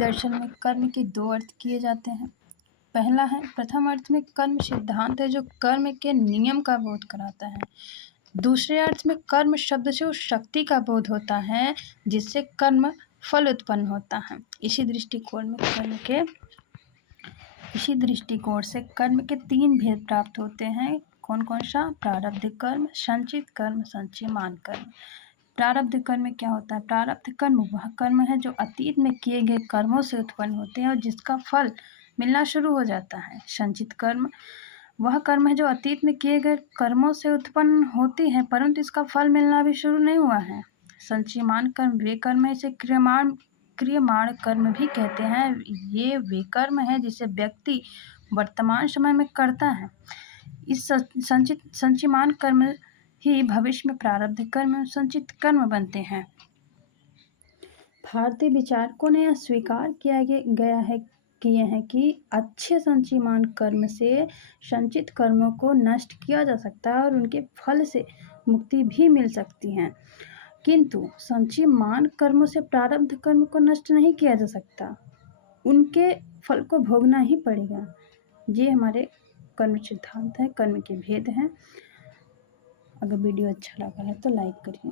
दर्शन में कर्म के दो अर्थ किए जाते हैं। पहला है, प्रथम अर्थ में कर्म सिद्धांत है जो कर्म के नियम का बोध कराता है। दूसरे अर्थ में कर्म शब्द से उस शक्ति का बोध होता है जिससे कर्म फल उत्पन्न होता है। इसी दृष्टिकोण से कर्म के तीन भेद प्राप्त होते हैं। कौन कौन सा? प्रारब्ध कर्म, संचित कर्म, संचयमान कर्म। प्रारब्ध कर्म क्या होता है? प्रारब्ध कर्म वह कर्म है जो अतीत में किए गए कर्मों से उत्पन्न होते हैं और जिसका फल मिलना शुरू हो जाता है। संचित कर्म वह कर्म है जो अतीत में किए गए कर्मों से उत्पन्न होती है परंतु इसका फल मिलना भी शुरू नहीं हुआ है। संचयमान कर्म वे कर्म है, इसे क्रियमाण कर्म भी कहते हैं। ये वे कर्म है जिसे व्यक्ति वर्तमान समय में करता है। इस संचयमान कर्म ही भविष्य में प्रारब्ध कर्म एवं संचित कर्म बनते हैं। भारतीय विचारकों ने यह स्वीकार किए हैं कि अच्छे संचयमान कर्म से संचित कर्मों को नष्ट किया जा सकता है और उनके फल से मुक्ति भी मिल सकती है, किंतु संचयमान कर्मों से प्रारब्ध कर्म को नष्ट नहीं किया जा सकता, उनके फल को भोगना ही पड़ेगा। ये हमारे कर्म सिद्धांत है, कर्म के भेद हैं। अगर वीडियो अच्छा लगा है तो लाइक करिए।